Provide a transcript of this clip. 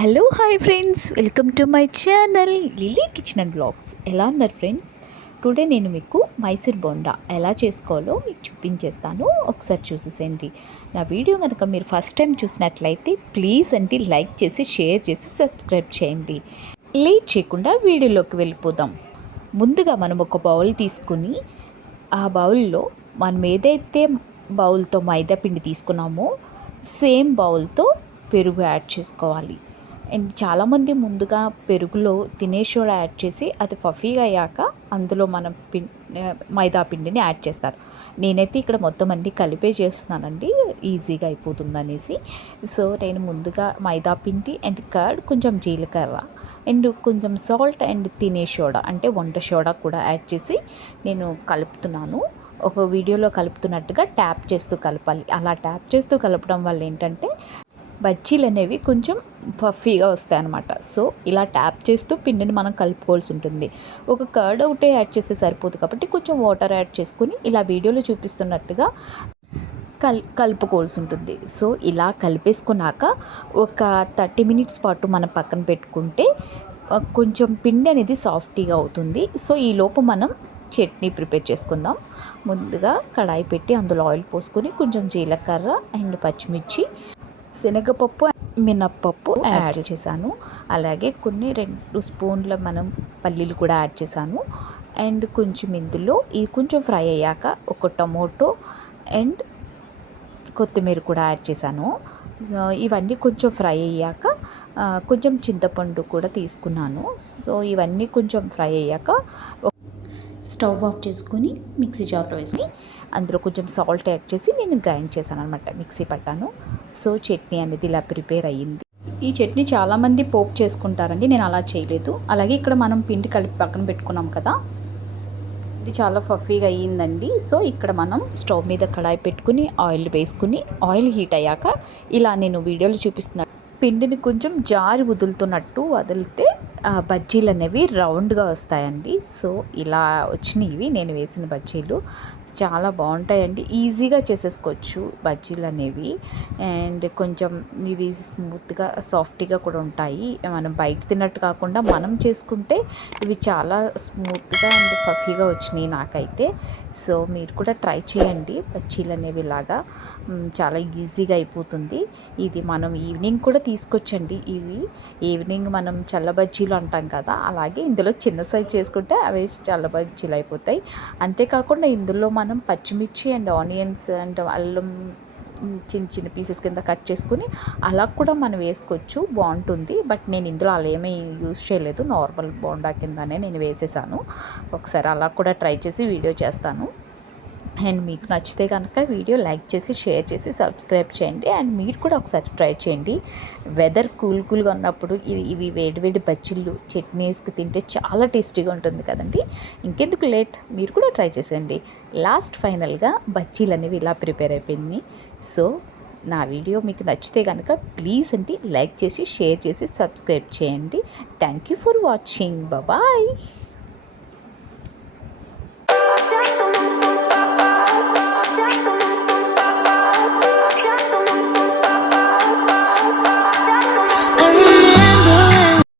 Hello hi friends, welcome to my channel Lily Kitchen and Blogs. ఎలా ఉన్నారు friends? Today నేను మీకు మైసూర్ బోండా ఎలా చేసుకోవాలో మీకు చూపించేస్తాను. ఒకసారి చూసేసేయండి. నా వీడియో కనుక మీరు ఫస్ట్ టైం చూసినట్లయితే ప్లీజ్ లైక్ చేసి షేర్ చేసి సబ్స్క్రైబ్ చేయండి. లేట్ చేయకుండా వీడియోలోకి వెళ్ళిపోదాం. ముందుగా మనం ఒక బౌల్ తీసుకుని ఆ బౌల్లో మనం ఏదైతే బౌల్తో మైదా పిండి తీసుకున్నామో సేమ్ బౌల్తో పెరుగు యాడ్ చేసుకోవాలి. అండ్ చాలామంది ముందుగా పెరుగులో తినే సోడా యాడ్ చేసి అది ఫఫీగా అయ్యాక అందులో మనం మైదా పిండిని యాడ్ చేస్తారు. నేనైతే ఇక్కడ మొత్తం అన్నీ కలిపే చేస్తున్నానండి, ఈజీగా అయిపోతుంది అనేసి. సో నేను ముందుగా మైదా పిండి అండ్ కర్డ్, కొంచెం జీలకర్ర అండ్ కొంచెం సాల్ట్ అండ్ తినే సోడా అంటే వంట సోడా కూడా యాడ్ చేసి నేను కలుపుతున్నాను. ఒక వీడియోలో కలుపుతున్నట్టుగా ట్యాప్ చేస్తూ కలపాలి. అలా ట్యాప్ చేస్తూ కలపడం వల్ల ఏంటంటే బజ్జీలు అనేవి కొంచెం పఫీగా వస్తాయి అన్నమాట. సో ఇలా ట్యాప్ చేస్తూ పిండిని మనం కలుపుకోవాల్సి ఉంటుంది. ఒక కర్డ్ ఒకటే యాడ్ చేస్తే సరిపోదు కాబట్టి కొంచెం వాటర్ యాడ్ చేసుకుని ఇలా వీడియోలో చూపిస్తున్నట్టుగా కలుపుకోవాల్సి ఉంటుంది. సో ఇలా కలిపేసుకున్నాక ఒక 30 మినిట్స్ పాటు మనం పక్కన పెట్టుకుంటే కొంచెం పిండి అనేది సాఫ్టీగా అవుతుంది. సో ఈలోపు మనం చట్నీ ప్రిపేర్ చేసుకుందాం. ముందుగా కడాయి పెట్టి అందులో ఆయిల్ పోసుకొని కొంచెం జీలకర్ర అండ్ పచ్చిమిర్చి, శనగపప్పు, మినప్పప్పు యాడ్ చేశాను. అలాగే కొన్ని 2 స్పూన్ల మనం పల్లీలు కూడా యాడ్ చేశాను. అండ్ కొంచెం ఇందులో ఇది కొంచెం ఫ్రై అయ్యాక ఒక టమోటో అండ్ కొత్తిమీర కూడా యాడ్ చేశాను. ఇవన్నీ కొంచెం ఫ్రై అయ్యాక కొంచెం చింతపండు కూడా తీసుకున్నాను. సో ఇవన్నీ కొంచెం ఫ్రై అయ్యాక స్టవ్ ఆఫ్ చేసుకొని మిక్సీ జార్లో వేసి అందులో కొంచెం సాల్ట్ యాడ్ చేసి నేను గ్రైండ్ చేశాను అనమాట, మిక్సీ పట్టాను. సో చట్నీ అనేది ఇలా ప్రిపేర్ అయ్యింది. ఈ చట్నీ చాలామంది పోపు చేసుకుంటారండి, నేను అలా చేయలేదు. అలాగే ఇక్కడ మనం పిండి కలిపి పక్కన పెట్టుకున్నాం కదా, ఇది చాలా ఫఫీగా అయ్యిందండి. సో ఇక్కడ మనం స్టవ్ మీద కడాయి పెట్టుకుని ఆయిల్ వేసుకుని ఆయిల్ హీట్ అయ్యాక ఇలా నేను వీడియోలో చూపిస్తున్న పిండిని కొంచెం జారి వదులుతున్నట్టు వదిలితే బజ్జీలు అనేవి రౌండ్గా వస్తాయండి. సో ఇలా వచ్చినవి నేను వేసిన బజ్జీలు చాలా బాగుంటాయండి, ఈజీగా చేసేసుకోవచ్చు బజ్జీలు అనేవి. అండ్ కొంచెం ఇవి స్మూత్గా సాఫ్ట్గా కూడా ఉంటాయి. మనం బయట తిన్నట్టు కాకుండా మనం చేసుకుంటే ఇవి చాలా స్మూత్గా అండ్ ఫఫీగా వచ్చినాయి నాకైతే. సో మీరు కూడా ట్రై చేయండి బజ్జీలు అనేవి ఇలాగా, చాలా ఈజీగా అయిపోతుంది. ఇది మనం ఈవినింగ్ కూడా తీసుకొచ్చండి. ఇవి ఈవినింగ్ మనం చల్ల బజ్జీలు అంటాం కదా, అలాగే ఇందులో చిన్న సైజ్ చేసుకుంటే అవి చల్ల బజ్జీలు అయిపోతాయి. అంతేకాకుండా ఇందులో మనం పచ్చిమిర్చి అండ్ ఆనియన్స్ అండ్ అల్లం చిన్న చిన్న పీసెస్ కింద కట్ చేసుకుని అలా కూడా మనం వేసుకోవచ్చు, బాగుంటుంది. బట్ నేను ఇందులో అలా ఏమీ యూజ్ చేయలేదు, నార్మల్ బోండా కిందనే నేను వేసేసాను. ఒకసారి అలా కూడా ట్రై చేసి వీడియో చేస్తాను. అండ్ మీకు నచ్చితే కనుక వీడియో లైక్ చేసి షేర్ చేసి సబ్స్క్రైబ్ చేయండి. అండ్ మీరు కూడా ఒకసారి ట్రై చేయండి. వెదర్ కూల్గా ఉన్నప్పుడు ఇవి వేడివేడి బజ్జీలు చట్నీస్కి తింటే చాలా టేస్టీగా ఉంటుంది కదండి. ఇంకెందుకు లేట్, మీరు కూడా ట్రై చేసేయండి. లాస్ట్ ఫైనల్గా బజ్జీలు అనేవి ఇలా ప్రిపేర్ అయిపోయింది. సో నా వీడియో మీకు నచ్చితే కనుక ప్లీజ్ లైక్ చేసి షేర్ చేసి సబ్స్క్రైబ్ చేయండి. Thank you for watching. Bye.